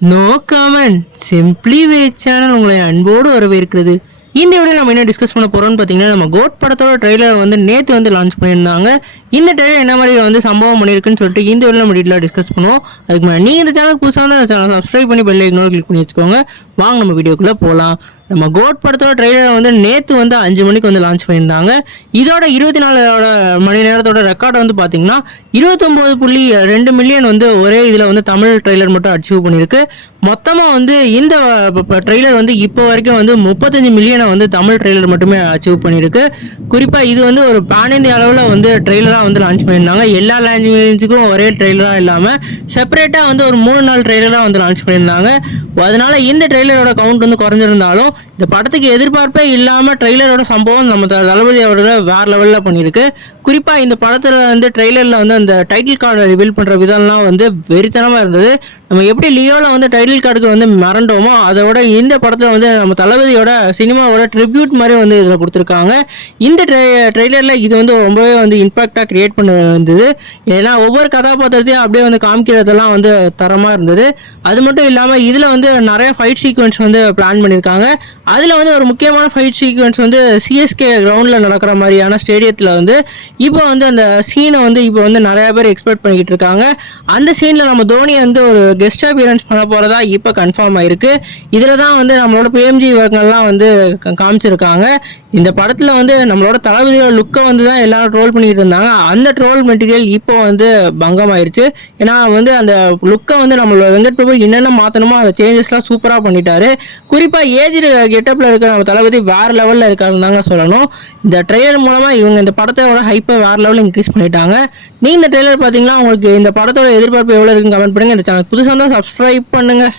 No common simply வே channel உங்களை அன்போடு வரவேற்கிறது. இந்த வீடியோ நம்ம என்ன டிஸ்கஸ் பண்ண போறோம்னு பார்த்தீங்கன்னா, நம்ம கோட் படத்தோட ட்ரெய்லர் வந்து நேற்று வந்து லான்ச் பண்ணியிருந்தாங்க. இந்த ட்ரெய்லர் என்ன மாதிரி வந்து சம்பவம் பண்ணியிருக்குன்னு சொல்லிட்டு இந்த வீடியோ நம்ம டீட்டெயிலாக டிஸ்கஸ் பண்ணுவோம். அதுக்கு முன்னாடி நீங்கள் இந்த சேனல் புதுசாக வந்து அந்த சேனல் சப்ஸ்கிரைப் பண்ணி பெல் ஐக்கனை கிளிக் பண்ணி வச்சுக்கோங்க. வாங்க நம்ம வீடியோக்குள்ளே போகலாம். நம்ம கோட் படத்தோட ட்ரெய்லர் வந்து நேற்று வந்து 5 மணிக்கு வந்து லான்ச் பண்ணியிருந்தாங்க. இதோட 24 மணி நேரத்தோட ரெக்கார்டை வந்து பார்த்தீங்கன்னா 29.2 மில்லியன் வந்து ஒரே இதில் வந்து தமிழ் ட்ரெய்லர் மட்டும் அச்சீவ் பண்ணியிருக்கு. மொத்தமாக வந்து இந்த ட்ரெய்லர் வந்து இப்போ வரைக்கும் வந்து 35 மில்லியனை வந்து தமிழ் ட்ரெய்லர் மட்டுமே அச்சீவ் பண்ணியிருக்கு. குறிப்பாக இது வந்து ஒரு பேன் இந்தியா அளவில் வந்து ட்ரெய்லராக வந்து லான்ச் பண்ணியிருந்தாங்க. எல்லா லாங்குவேஜுக்கும் ஒரே ட்ரெய்லராக இல்லாமல் செப்பரேட்டாக வந்து ஒரு 3 நாள் ட்ரெய்லராக வந்து லான்ச் பண்ணியிருந்தாங்க. அதனால இந்த ட்ரெய்லரோட கவுண்ட் வந்து குறைஞ்சிருந்தாலும் இந்த படத்துக்கு எதிர்பார்ப்பே இல்லாமல் ட்ரெய்லரோட சம்பவம் நம்ம தளபதி அவர்கள் வேற லெவலில் பண்ணியிருக்கு. குறிப்பாக இந்த படத்தில் வந்து ட்ரெய்லரில் வந்து அந்த டைட்டில் கார்டை ரிவீல் பண்ணுற விதம்லாம் வந்து வெறித்தனமாக இருந்தது. நம்ம எப்படி லியோவில் வந்து டைட்டில் கார்டுக்கு வந்து மறண்டோமோ அதோட இந்த படத்தில் வந்து நம்ம தளபதியோட சினிமாவோட ட்ரிபியூட் மாதிரி வந்து இதில் கொடுத்துருக்காங்க. இந்த ட்ரெய்லரில் இது வந்து ரொம்பவே வந்து இம்பாக்டாக கிரியேட் பண்ண இருந்தது. ஏன்னா ஒவ்வொரு கதாபாத்திரத்தையும் அப்படியே வந்து காமிக்கிறதெல்லாம் வந்து தரமாக இருந்தது. அது மட்டும் இல்லாமல் இதில் வந்து நிறைய ஃபைட் சீக்வன்ஸ் வந்து பிளான் பண்ணியிருக்காங்க. அதில் வந்து ஒரு முக்கியமான ஃபைட் சீக்வன்ஸ் வந்து சிஎஸ்கே கிரவுண்டில் நடக்கிற மாதிரியான ஸ்டேடியத்தில் வந்து இப்போ வந்து அந்த சீனை வந்து இப்போ வந்து நிறைய பேர் எக்ஸ்பெக்ட் பண்ணிக்கிட்டு இருக்காங்க. அந்த சீனில் நம்ம தோனி வந்து ஒரு கெஸ்ட் அப்பியரன்ஸ் பண்ண போகிறதா இப்போ கன்ஃபார்ம் ஆயிருக்கு. இதில் தான் வந்து நம்மளோட பிஎம்ஜி இவங்கெல்லாம் வந்து காமிச்சிருக்காங்க. இந்த படத்தில் வந்து நம்மளோட தளபதியோட லுக்கை வந்து தான் எல்லாரும் ட்ரோல் பண்ணிக்கிட்டு இருந்தாங்க. அந்த ட்ரோல் மெட்டீரியல் இப்போ வந்து பங்கமாயிருச்சு. ஏன்னா வந்து அந்த லுக்கை வந்து நம்மளோட வெங்கட் பிரபு என்னென்ன மாற்றணுமோ அந்த சேஞ்சஸ்லாம் சூப்பராக பண்ணிட்டாரு. குறிப்பாக ஏஜ் கெட்டப்பில் இருக்கிற நம்ம தளபதி வேறு லெவலில் இருக்காருன்னு தாங்க சொல்லணும். இந்த ட்ரெய்லர் மூலமாக இவங்க இந்த படத்தோட ஹைப்பை வேறு லெவலில் இன்க்ரீஸ் பண்ணிட்டாங்க. நீங்கள் இந்த ட்ரெய்லர் பார்த்தீங்கன்னா உங்களுக்கு இந்த படத்தோட எதிர்பார்ப்பு எவ்வளோ இருக்குன்னு கமெண்ட் பண்ணுங்கள். இந்த சேனல் புதுசாக தான் சப்ஸ்கிரைப் பண்ணுங்கள்.